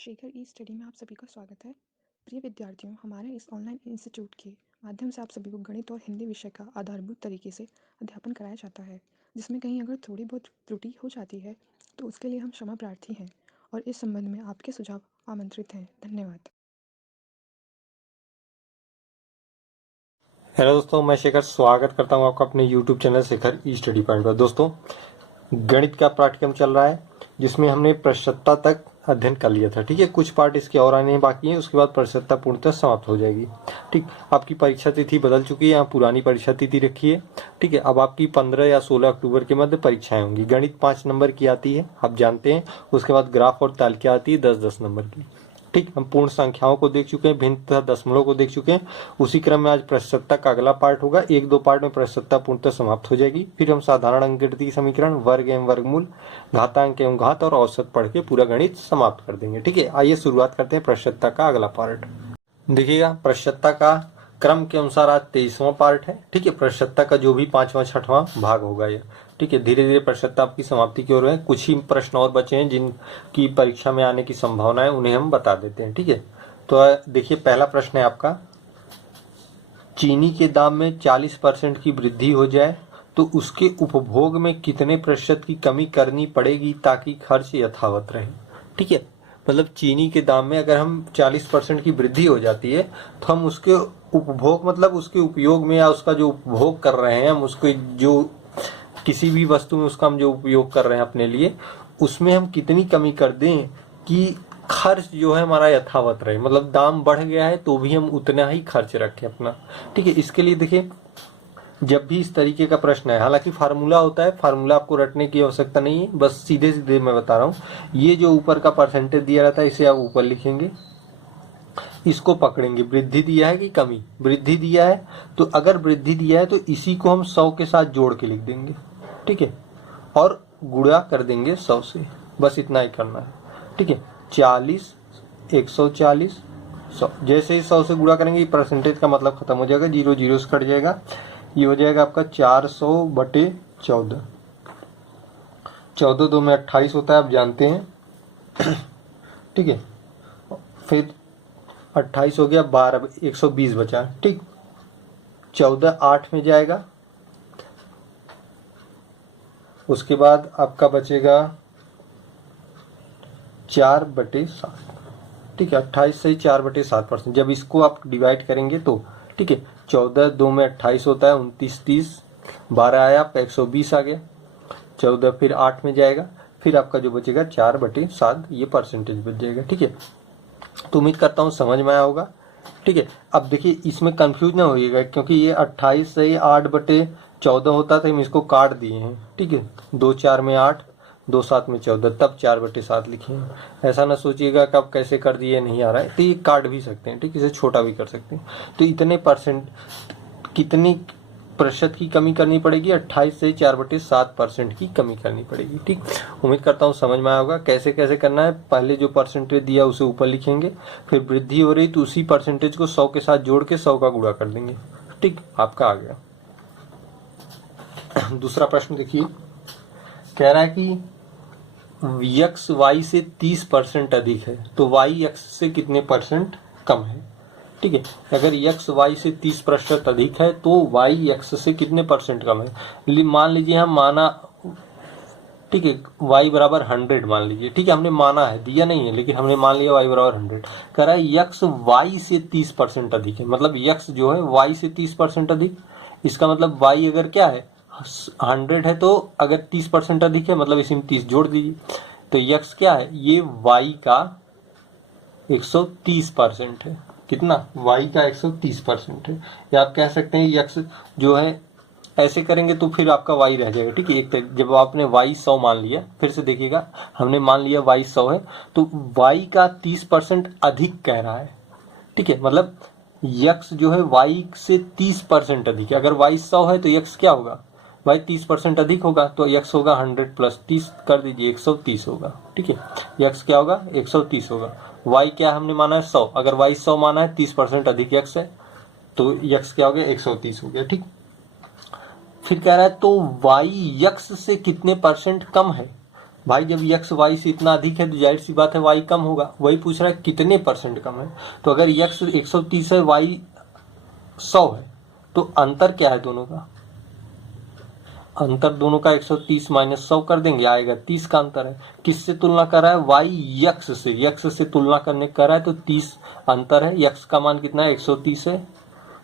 शेखर ई study में आप सभी का स्वागत है। प्रिय विद्यार्थियों, हमारे इस ऑनलाइन इंस्टीट्यूट के माध्यम से आप सभी को गणित और हिंदी विषय का आधारभूत तरीके से अध्यापन कराया जाता है, जिसमें कहीं अगर थोड़ी बहुत त्रुटि हो जाती है तो उसके लिए हम क्षमा प्रार्थी हैं और इस संबंध में आपके सुझाव आमंत्रित हैं। धन्यवाद। हेलो दोस्तों, मैं शेखर स्वागत करता हूं आपका अपने YouTube चैनल शेखर ई स्टडी पॉइंट पर। दोस्तों, गणित का पाठ्यक्रम चल रहा है जिसमें हमने प्रश्नता तक अध्ययन कर लिया था। ठीक है, कुछ पार्ट इसके और आने बाकी हैं, उसके बाद प्रश्नता पूर्णतः समाप्त हो जाएगी। ठीक, आपकी परीक्षा तिथि बदल चुकी है, यहाँ पुरानी परीक्षा तिथि रखी है। ठीक है, अब आपकी 15 या 16 अक्टूबर के मध्य परीक्षाएं होंगी। गणित 5 नंबर की आती है, आप जानते हैं। उसके बाद ग्राफ और तालिका आती है 10-10 नंबर की। ठीक, हम पूर्ण संख्याओं को देख चुके हैं, भिन्न तथा दशमलव को देख चुके हैं। उसी क्रम में आज प्रश्नता का अगला पार्ट होगा। 1-2 पार्ट में प्रश्नता पूर्णतः समाप्त हो जाएगी। फिर हम साधारण अंकगणितीय समीकरण, वर्ग एवं वर्गमूल, घातांक एवं घात और औसत पढ़ के पूरा गणित समाप्त कर देंगे। ठीक है, आइए शुरुआत करते हैं प्रश्नता का अगला पार्ट। देखिएगा, प्रश्नता का क्रम के अनुसार आज 23वां पार्ट है। ठीक है, प्रश्नता का जो भी 5वां 6वां भाग होगा ये। ठीक है, धीरे धीरे प्रश्नता आपकी समाप्ति की ओर है। कुछ ही प्रश्न और बचे हैं जिनकी परीक्षा में आने की संभावना है, उन्हें हम बता देते हैं। ठीक है, तो देखिए, पहला प्रश्न है आपका, चीनी के दाम में 40% की वृद्धि हो जाए तो उसके उपभोग में कितने प्रतिशत की कमी करनी पड़ेगी ताकि खर्च यथावत रहे। ठीक है, मतलब चीनी के दाम में अगर हम 40% की वृद्धि हो जाती है तो हम उसके उपभोग, मतलब उसके उपयोग में या उसका जो उपभोग कर रहे हैं हम, उसको जो किसी भी वस्तु में उसका हम जो उपयोग कर रहे हैं अपने लिए, उसमें हम कितनी कमी कर दें कि खर्च जो है हमारा यथावत रहे। मतलब दाम बढ़ गया है तो भी हम उतना ही खर्च रखें अपना। ठीक है, इसके लिए देखिए, जब भी इस तरीके का प्रश्न है, हालांकि फार्मूला होता है, फार्मूला आपको रटने की आवश्यकता नहीं है, बस सीधे सीधे मैं बता रहा हूँ। ये जो ऊपर का परसेंटेज दिया रहता है इसे आप ऊपर लिखेंगे, इसको पकड़ेंगे। वृद्धि दिया है कि कमी? वृद्धि दिया है, तो अगर वृद्धि दिया है तो इसी को हम 100 के साथ जोड़ के लिख देंगे। ठीक है, और गुणा कर देंगे 100 से, बस इतना ही करना है। ठीक है, 40, 140, 100। जैसे ही 100 से गुणा करेंगे परसेंटेज का मतलब खत्म हो जाएगा, 0 0 से कट जाएगा। ये हो जाएगा आपका 400/14। 14 2 में 28 होता है, आप जानते हैं। ठीक है, फिर 28 हो गया, 12, 120 बचा। ठीक, 14 8 में जाएगा, उसके बाद आपका बचेगा 4/7। ठीक है, 28 से 4/7%। जब इसको आप डिवाइड करेंगे तो, ठीक है, 14 2 में 28 होता है, 29 30, 12 आया, 120 आ गया। 14 फिर 8 में जाएगा, फिर आपका जो बचेगा 4/7, ये परसेंटेज बच जाएगा। ठीक है, तो उम्मीद करता हूँ समझ में आया होगा। ठीक है, अब देखिए, इसमें कंफ्यूज ना होइएगा, क्योंकि ये 28 से 8/14 होता था, हम इसको काट दिए हैं। ठीक है, 2 4 में 8, 2 7 में 14, तब 4/7 लिखे हैं। ऐसा ना सोचिएगा कि आप कैसे कर दिए, नहीं आ रहा है, तो ये काट भी सकते हैं। ठीक, इसे छोटा भी कर सकते हैं। तो इतने परसेंट, कितनी प्रतिशत की कमी करनी पड़ेगी? 28 से 4/7% की कमी करनी पड़ेगी। ठीक, उम्मीद करता हूँ समझ में आया होगा। कैसे कैसे करना है, पहले जो परसेंटेज दिया उसे ऊपर लिखेंगे, फिर वृद्धि हो रही तो उसी परसेंटेज को 100 के साथ जोड़ के 100 का गुणा कर देंगे। ठीक, आपका आ गया। दूसरा प्रश्न देखिए, कह रहा है कि x y से 30% अधिक है तो y x से कितने परसेंट कम है। ठीक है, अगर x y से 30% अधिक है तो y x से कितने परसेंट कम है। मान लीजिए हम माना, ठीक है, y बराबर 100 मान लीजिए। ठीक है, हमने माना है, दिया नहीं है, लेकिन हमने मान लिया y बराबर 100। कह रहा है x y से 30% अधिक है, मतलब x जो है y से 30% अधिक। इसका मतलब y अगर क्या है, 100 है, तो अगर 30% अधिक है मतलब इसी में 30 जोड़ दीजिए, तो x क्या है, ये y का 130% है। कितना? y का 130% है। या आप कह सकते हैं x जो है, ऐसे करेंगे तो फिर आपका y रह जाएगा। ठीक है, एक जब आपने y 100 मान लिया, फिर से देखिएगा, हमने मान लिया y 100 है, तो y का 30% अधिक कह रहा है। ठीक है, मतलब x जो है y से 30% अधिक है। अगर y 100 है तो x क्या होगा, y 30% अधिक होगा, तो x होगा 100 + 30 कर दीजिए, 130 होगा। ठीक है, x क्या होगा, 130 होगा। y क्या हमने माना है, 100। अगर y 100 माना है, 30% अधिक x है, तो x क्या हो गया, 130 हो गया। ठीक, फिर कह रहा है तो y x से कितने परसेंट कम है। भाई जब x y से इतना अधिक है तो जाहिर सी बात है y कम होगा। वही पूछ रहा है कितने परसेंट कम है। तो अगर x 130 है, y 100 है, तो अंतर क्या है दोनों का? अंतर दोनों का 130 माइनस 100 कर देंगे, आएगा 30 का अंतर है। किससे तुलना कर रहा है? y x से तुलना करने कर रहा है, तो 30 अंतर है। x का मान कितना है? 130 है,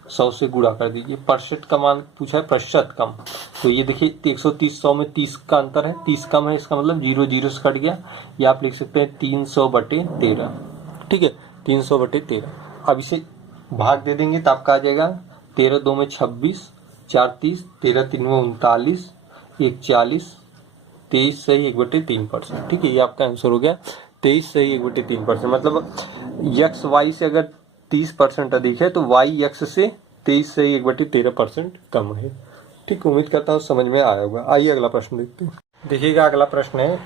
100 से गुणा कर दीजिए। प्रतिशत का मान पूछा है, प्रतिशत कम। तो ये देखिए 130 100 में 30 का अंतर है, 30 कम है, इसका मतलब 0 0 से कट गया। या आप लिख सकते हैं 300/13। ठीक है, 300/13। अब इसे भाग दे देंगे तो आपका आ जाएगा 13 2 में 26, 4 30, 13 3 में 39, 1 40, 23 सही 1/3%। ठीक है, ये आपका आंसर हो गया 23 सही 1/3%। मतलब एक्स वाई से अगर 30% अधिक है तो वाई एक्स से 23 से 1/13% कम है। ठीक, उम्मीद करता हूँ समझ में आया होगा। आइए अगला प्रश्न देखते हैं। देखिएगा अगला प्रश्न है,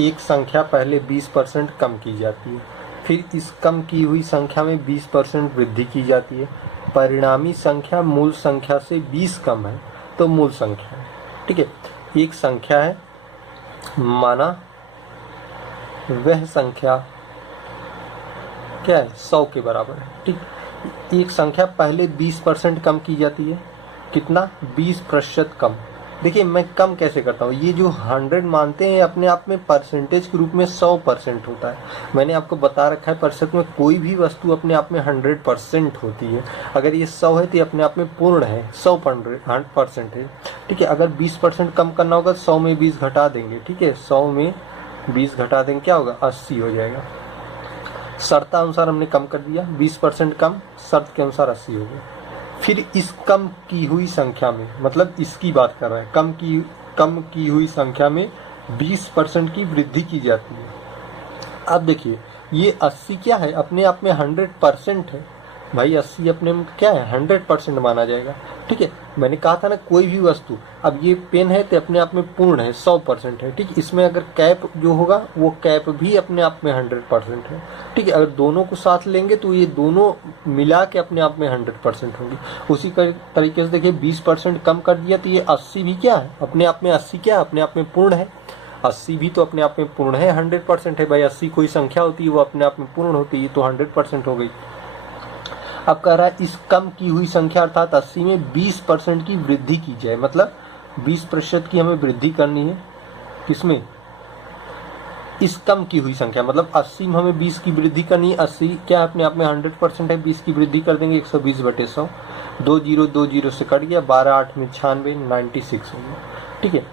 एक संख्या पहले 20% कम की जाती है, फिर इस कम की हुई संख्या में 20% वृद्धि की जाती है। परिणामी संख्या मूल संख्या से 20 कम है तो मूल संख्या है। ठीक है, एक संख्या है, माना वह संख्या क्या है? 100 के बराबर है। ठीक, एक संख्या पहले 20% कम की जाती है। कितना? 20% कम। देखिए मैं कम कैसे करता हूँ, ये जो 100 मानते हैं अपने आप में परसेंटेज के रूप में 100% होता है। मैंने आपको बता रखा है प्रतिशत में कोई भी वस्तु अपने आप में 100% होती है। अगर ये 100 है तो ये अपने आप में पूर्ण है, 100% है। ठीक है, अगर 20% कम करना होगा तो 100 में 20 घटा देंगे। ठीक है, 100 में 20 घटा देंगे, क्या होगा? 80 हो जाएगा। शर्तानुसार हमने कम कर दिया, 20% कम, शर्त के अनुसार 80 हो गया। फिर इस कम की हुई संख्या में, मतलब इसकी बात कर रहे हैं, कम की हुई संख्या में 20% की वृद्धि की जाती है। अब देखिए ये 80 क्या है? अपने आप में 100% है भाई। 80 अपने में क्या है? 100% माना जाएगा। ठीक है, मैंने कहा था ना कोई भी वस्तु, अब ये पेन है तो अपने आप में पूर्ण है, 100% है। ठीक, इसमें अगर कैप जो होगा वो कैप भी अपने आप में 100% है। ठीक है, अगर दोनों को साथ लेंगे तो ये दोनों मिला के अपने आप में 100% होंगी। उसी तरीके से देखिए 20% कम कर दिया तो ये 80 भी क्या है? अपने आप में 80 क्या है? अपने आप में पूर्ण है। 80 भी तो अपने आप में पूर्ण है, 100% है भाई। 80 कोई संख्या होती है वो अपने आप में पूर्ण होती है, तो 100% हो गई। अब कह रहा है इस कम की हुई संख्या अर्थात 80 में 20% की वृद्धि की जाए। मतलब 20% की हमें वृद्धि करनी है। किसमें? इस कम की हुई संख्या, मतलब 80 में हमें 20 की वृद्धि करनी है। 80 क्या अपने आप में 100% है, 20 की वृद्धि कर देंगे 120/100। 2 0 2 0 से कट गया, 12 8 में 96, 96 हो गया। ठीक है,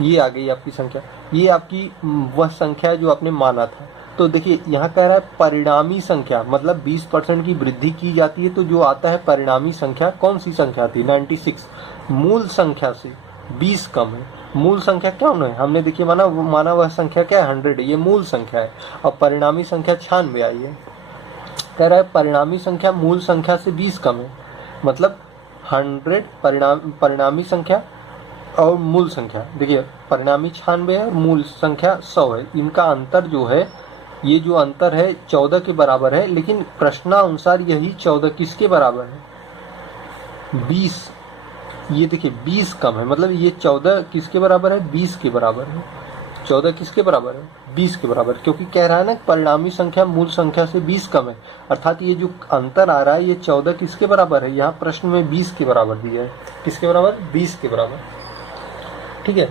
ये आ गई आपकी संख्या। ये आपकी वह संख्या है जो आपने माना था। तो देखिए यहाँ कह रहा है परिणामी संख्या, मतलब 20% की वृद्धि की जाती है तो जो आता है परिणामी संख्या, कौन सी संख्या थी? 96। मूल संख्या से 20 कम है। मूल संख्या क्या है? हमने देखिए माना वह संख्या क्या है? 100 है, ये मूल संख्या है। और परिणामी संख्या 96 आई है। कह रहा है परिणामी संख्या मूल संख्या से 20 कम है। मतलब 100 परिणामी संख्या और मूल संख्या, देखिए परिणामी 96 है, मूल संख्या 100 है। इनका अंतर जो है, ये जो अंतर है 14 के बराबर है। लेकिन प्रश्नानुसार यही 14 किसके बराबर है? 20। ये देखिए 20 कम है, मतलब ये 14 किसके बराबर है? 20 के बराबर है। 14 किसके बराबर है? 20 के बराबर, क्योंकि कह रहा है ना परिणामी संख्या मूल संख्या से 20 कम है। अर्थात ये जो अंतर आ रहा है ये 14 किसके बराबर है? यहाँ प्रश्न में 20 के बराबर दिया है। किसके बराबर? 20 के बराबर। ठीक है,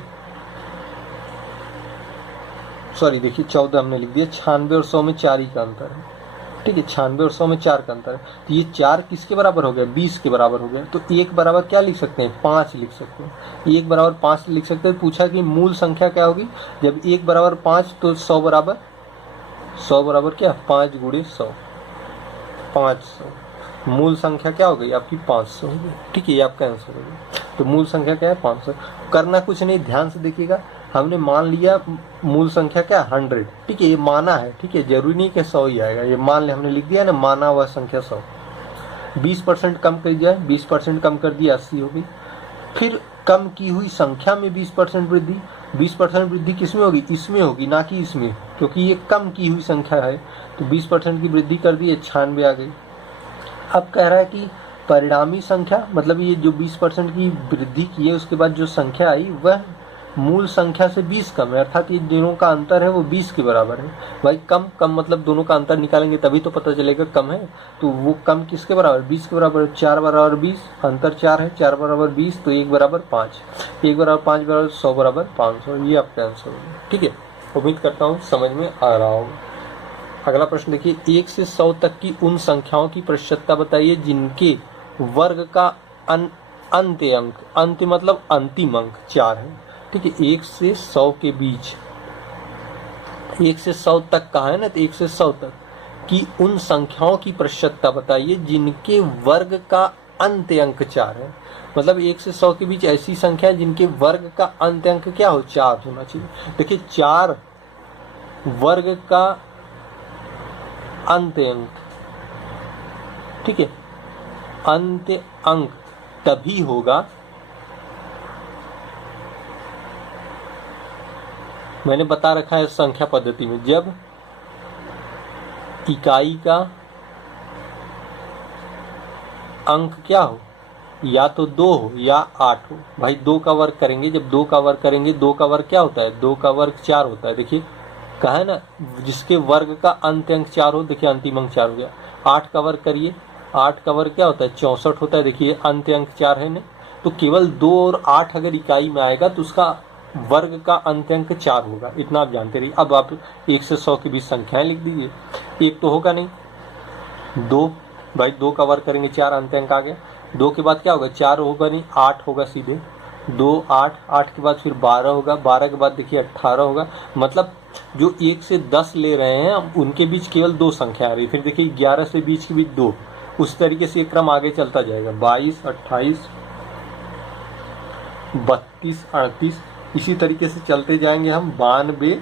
सॉरी देखिए 14 हमने लिख दिया। 96 और 100 में 4 ही का अंतर है। ठीक है, 96 और 100 में 4 का अंतर है, तो ये 4 किसके बराबर हो गया? 20 के बराबर हो गया। तो 1 बराबर क्या लिख सकते हैं? 5 लिख सकते हैं। 1 बराबर 5 लिख सकते हैं। पूछा कि मूल संख्या क्या होगी? जब 1 बराबर 5 तो 100 बराबर क्या? 5 गुणे 100, 500। मूल संख्या क्या हो गई आपकी? 500 हो गई। ठीक है, ये आपका आंसर हो गया। तो मूल संख्या क्या है? 500। करना कुछ नहीं, ध्यान से देखिएगा। हमने मान लिया मूल संख्या क्या? 100। ठीक है, ये माना है। ठीक है, जरूरी नहीं कि 100 ही आएगा, ये मान ले, हमने लिख दिया ना, माना वह संख्या 100। 20% कम कर दिया, 20% कम कर दिया, 80 हो गई। फिर कम की हुई संख्या में 20% वृद्धि। 20% वृद्धि किसमें होगी? इसमें होगी, ना कि इसमें, क्योंकि ये कम की हुई संख्या है। तो 20% की वृद्धि कर दी, 96 आ गई। अब कह रहा है कि परिणामी संख्या, मतलब ये जो 20% की वृद्धि की है उसके बाद जो संख्या आई वह मूल संख्या से 20 कम है, अर्थात ये दोनों का अंतर है वो 20 के बराबर है। भाई कम कम मतलब दोनों का अंतर निकालेंगे तभी तो पता चलेगा कम है, तो वो कम किसके बराबर, 20 के बराबर है। 4 बराबर 20, अंतर 4 है, 4 बराबर 20 तो 1 बराबर 5, 1 बराबर 5 बराबर 100 बराबर 500, ये आपका आंसर होगा। ठीक है, उम्मीद करता हूँ समझ में आ रहा होगा। अगला प्रश्न देखिए, 1 से 100 तक की उन संख्याओं की प्रतिशतता बताइए जिनके वर्ग का अंत्य अंक, अंत्य मतलब अंतिम अंक 4 है। ठीक है, 1 से 100 के बीच, 1 से 100 तक कहा है ना, तो 1 से 100 तक की उन संख्याओं की प्रतिशतता बताइए जिनके वर्ग का अंत्य अंक 4 है। मतलब 1 से 100 के बीच ऐसी संख्या है जिनके वर्ग का अंत्य अंक क्या हो, 4 होना चाहिए। देखिए 4 वर्ग का अंत्य अंक, ठीक है, अंत्य अंक तभी होगा, मैंने बता रखा है संख्या पद्धति में, जब इकाई का अंक क्या हो, या तो 2 हो या 8 हो। भाई 2 का वर्ग करेंगे, जब 2 का वर्ग करेंगे 2 का वर्ग क्या होता है, 2 का वर्ग 4 होता है। देखिए कहा है ना, जिसके वर्ग का अंत्य अंक 4 हो, देखिए अंतिम अंक 4 हो गया। 8 का वर्ग करिए, 8 का वर्ग क्या होता है, 64 होता है। देखिए अंत्य अंक 4 है ना, तो केवल 2 और 8 अगर इकाई में आएगा तो उसका वर्ग का अंत्य अंक 4 होगा, इतना आप जानते रहिए। अब आप 1 से 100 के बीच संख्याएं लिख दीजिए, एक तो होगा नहीं, 2, भाई 2 का वर्ग करेंगे 4, अंत्य अंक आ गया। 2 के बाद क्या होगा, 4 होगा नहीं, 8 होगा सीधे, 2 8, 8 के बाद फिर 12 होगा, 12 के बाद देखिए 18 होगा। मतलब जो 1 से 10 ले रहे हैं उनके बीच केवल 2 संख्या आ रही है। फिर देखिए 11 से 20 के बीच 2, उस तरीके से क्रम आगे चलता जाएगा, 22, 28, 32, 38, इसी तरीके से चलते जाएंगे हम, 92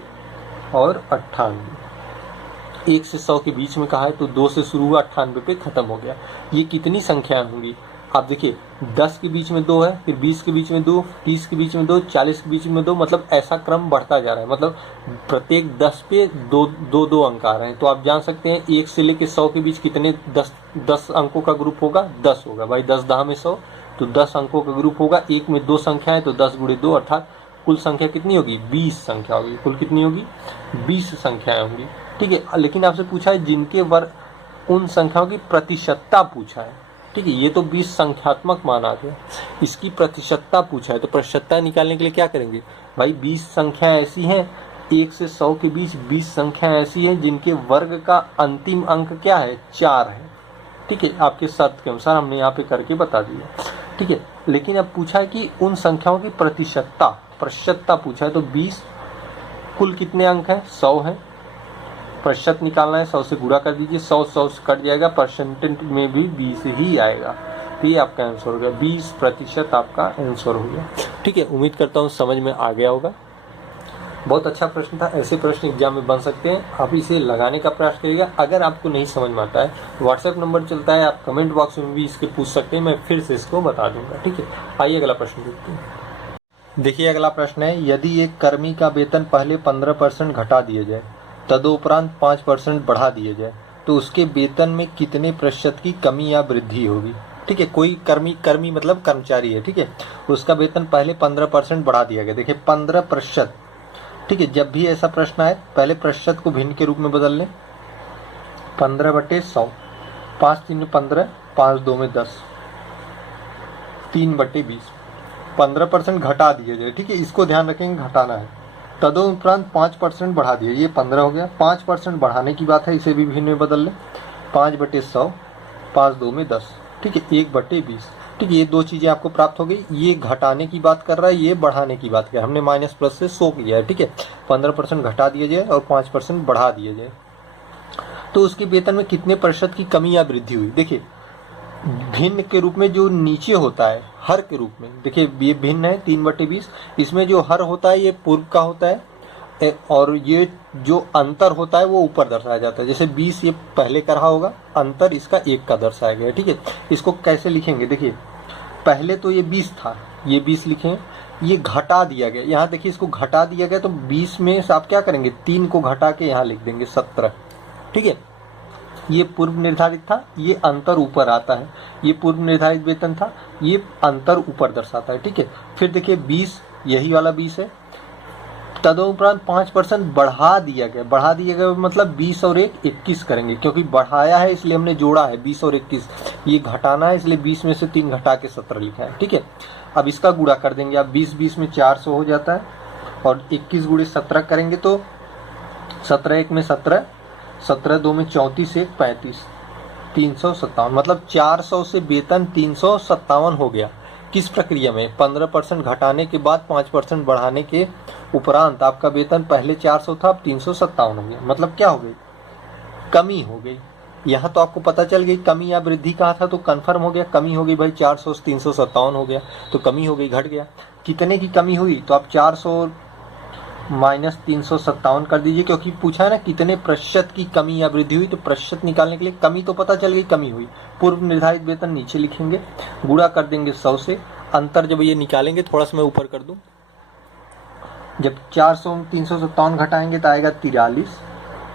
और 98। 1 से 100 के बीच में कहा है तो 2 से शुरू हुआ, 98 पे खत्म हो गया। ये कितनी संख्याएं होंगी, आप देखिए 10 के बीच में 2 है, फिर 20 के बीच में 2, 30 के बीच में 2, 40 के बीच में 2, मतलब ऐसा क्रम बढ़ता जा रहा है। मतलब प्रत्येक 10 पे 2 अंक आ रहे हैं। तो आप जान सकते हैं 1 से लेकर 100 के बीच कितने 10 अंकों का ग्रुप होगा, 10 होगा। भाई 10 10 में 100, तो 10 अंकों का ग्रुप होगा। एक में 2 संख्याएं तो 10 गुणे 2, अर्थात कुल संख्या कितनी होगी, 20 संख्या होगी। कुल कितनी होगी, 20 संख्याएं होंगी। ठीक है, लेकिन आपसे पूछा है जिनके वर्ग, उन संख्याओं की प्रतिशतता पूछा है। ठीक है, ये तो 20 संख्यात्मक मान आ गया, इसकी प्रतिशतता पूछा है। तो प्रतिशतता निकालने के लिए क्या करेंगे, भाई 20 संख्या ऐसी हैं, 1 से 100 के बीच 20 संख्या ऐसी है जिनके वर्ग का अंतिम अंक क्या है, 4 है। ठीक है, आपके शर्त के अनुसार हमने यहाँ पे करके बता दिया। ठीक है, लेकिन अब पूछा है कि उन संख्याओं की प्रतिशतता पूछा है, तो 20, कुल कितने अंक हैं, 100 है, प्रतिशत निकालना है, 100 से गुणा कर दीजिए, 100 से कट जाएगा, परसेंटेज में भी 20 ही आएगा। तो ये आपका आंसर हो गया, 20% आपका आंसर हो गया। ठीक है, उम्मीद करता हूँ समझ में आ गया होगा। बहुत अच्छा प्रश्न था, ऐसे प्रश्न एग्जाम में बन सकते हैं, आप इसे लगाने का प्रयास करिएगा। अगर आपको नहीं समझ में आता है, व्हाट्सएप नंबर चलता है, आप कमेंट बॉक्स में भी इसके पूछ सकते हैं, मैं फिर से इसको बता दूंगा। ठीक है, आइए अगला प्रश्न देखते हैं। देखिए अगला प्रश्न है, यदि एक कर्मी का वेतन पहले 15% घटा दिया जाए, तदुपरांत 5% बढ़ा दिया जाए, तो उसके वेतन में कितने प्रतिशत की कमी या वृद्धि होगी। ठीक है, कोई कर्मी मतलब कर्मचारी है, ठीक है, उसका वेतन पहले 15% बढ़ा दिया गया। देखिए 15%, ठीक है, जब भी ऐसा प्रश्न आए पहले प्रतिशत को भिन्न के रूप में बदल लें, 15/100, 5 3 15, 5 2 में 10, 3/20, 15% घटा दिया जाए। ठीक है, इसको ध्यान रखेंगे, घटाना है। तदुपरांत 5% बढ़ा दिया, ये 15 हो गया। 5% बढ़ाने की बात है, इसे भी भिन्न में बदल लें, 5/100, 5 2 में 10, ठीक है, 1/20। ठीक है, ये 2 चीजें आपको प्राप्त हो गई। ये घटाने की बात कर रहा है, ये बढ़ाने की बात कर रहा है, हमने माइनस प्लस से 100 किया है। ठीक है, 15% घटा दिया जाए और 5% बढ़ा दिया जाए, तो उसके वेतन में कितने प्रतिशत की कमी या वृद्धि हुई। देखिए भिन्न के रूप में जो नीचे होता है, हर के रूप में, देखिए ये भिन्न है 3/20, इसमें जो हर होता है ये पूर्व का होता है, और ये जो अंतर होता है वो ऊपर दर्शाया जाता है। जैसे 20 ये पहले का रहा होगा, अंतर इसका 1 का दर्शाया गया। ठीक है, इसको कैसे लिखेंगे, देखिए पहले तो ये 20 था, ये 20 लिखें, ये घटा दिया गया, यहाँ देखिए इसको घटा दिया गया, तो 20 में से आप क्या करेंगे, 3 को घटा के यहाँ लिख देंगे 17। ठीक है, ये पूर्व निर्धारित था, ये अंतर ऊपर आता है, ये पूर्व निर्धारित वेतन था, ये अंतर ऊपर दर्शाता है। ठीक है, फिर देखिए 20, यही वाला 20 है, तदुपरांत 5% बढ़ा दिया गया मतलब 20 और 1 21 करेंगे, क्योंकि बढ़ाया है इसलिए हमने जोड़ा है 20 और 21, ये घटाना है इसलिए 20 में से 3 घटा के 17 लिखा है। ठीक है, अब इसका गुणा कर देंगे, अब 20 में 400 हो जाता है और 21 गुणे 17 करेंगे तो 17 1 में 17, 17 2 में 34, 1 35, 357, मतलब 400 से वेतन 357 हो गया। किस प्रक्रिया में? 15% घटाने के बाद 5% बढ़ाने के उपरांत आपका वेतन पहले 400 था, अब 357 हो गया। मतलब क्या हो गई? कमी हो गई। यहाँ तो आपको पता चल गई कमी या वृद्धि कहा था तो कंफर्म हो गया, कमी हो गई भाई, 400 से 357 हो गया तो कमी हो गई, घट गया। कितने की कमी हुई? तो आप 400 माइनस 357 कर दीजिए, क्योंकि पूछा है ना कितने प्रतिशत की कमी या वृद्धि हुई, तो प्रतिशत निकालने के लिए कमी तो पता चल गई, कमी हुई। पूर्व निर्धारित वेतन नीचे लिखेंगे, गुणा कर देंगे 100 से, अंतर जब ये निकालेंगे थोड़ा सा मैं ऊपर कर दूं, जब 400 में 357 घटाएंगे तो आएगा 43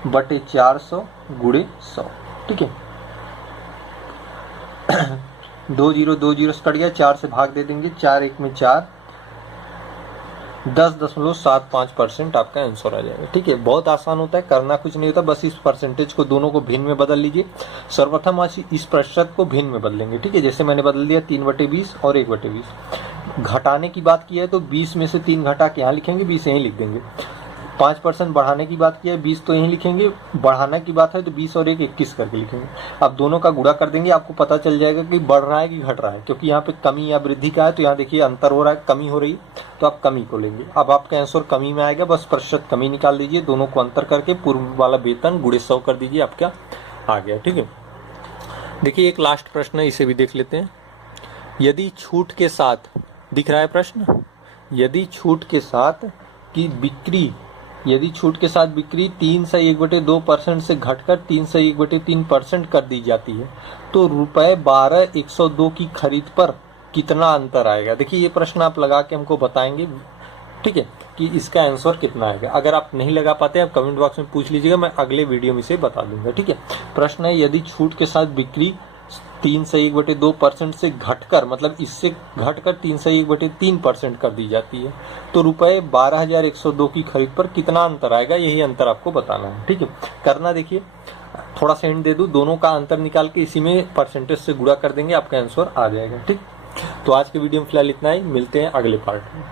बटे 400 गुणे 100। ठीक है, 2 0 से कट गया, 4 से भाग दे देंगे, 4 1 में 4, 10.75% आपका आंसर आ जाएगा। ठीक है, बहुत आसान होता है, करना कुछ नहीं होता, बस इस परसेंटेज को दोनों को भिन्न में बदल लीजिए। सर्वप्रथम आज इस प्रतिशत को भिन्न में बदलेंगे। ठीक है, जैसे मैंने बदल दिया 3/20 और 1/20। घटाने की बात की है तो 20 में से 3 घटा के यहाँ लिखेंगे, 20 यहीं लिख देंगे। 5% बढ़ाने की बात की है, 20 तो यहीं लिखेंगे, बढ़ाने की बात है तो 20 और 1 21 करके लिखेंगे। अब दोनों का गुणा कर देंगे, आपको पता चल जाएगा कि बढ़ रहा है कि घट रहा है, क्योंकि यहाँ पे कमी या वृद्धि का है तो यहाँ देखिए अंतर हो रहा है, कमी हो रही, तो आप कमी को लेंगे। अब आपका आंसर कमी में आएगा, बस प्रतिशत कमी निकाल दीजिए, दोनों को अंतर करके पूर्व वाला वेतन गुणे 100 कर दीजिए, आपका आ गया। ठीक है, देखिए एक लास्ट प्रश्न है, इसे भी देख लेते हैं। यदि छूट के साथ, दिख रहा है प्रश्न, यदि छूट के साथ की बिक्री, यदि छूट के साथ बिक्री 3 से 1/2% से घटकर 3 से 1/3% कर दी जाती है तो ₹12,102 की खरीद पर कितना अंतर आएगा? देखिए ये प्रश्न आप लगा के हमको बताएंगे, ठीक है, कि इसका आंसर कितना आएगा। अगर आप नहीं लगा पाते आप कमेंट बॉक्स में पूछ लीजिएगा, मैं अगले वीडियो में इसे बता दूंगा। ठीक है, प्रश्न है यदि छूट के साथ बिक्री 3 से 1/2% से घटकर, मतलब इससे घटकर 3 से 1/3% कर दी जाती है तो ₹12,102 की खरीद पर कितना अंतर आएगा, यही अंतर आपको बताना है। ठीक है, करना देखिए, थोड़ा सा हिंट दे दूं, दोनों का अंतर निकाल के इसी में परसेंटेज से गुणा कर देंगे, आपका आंसर आ जाएगा। ठीक, तो आज के वीडियो में फिलहाल इतना ही, मिलते हैं अगले पार्ट में।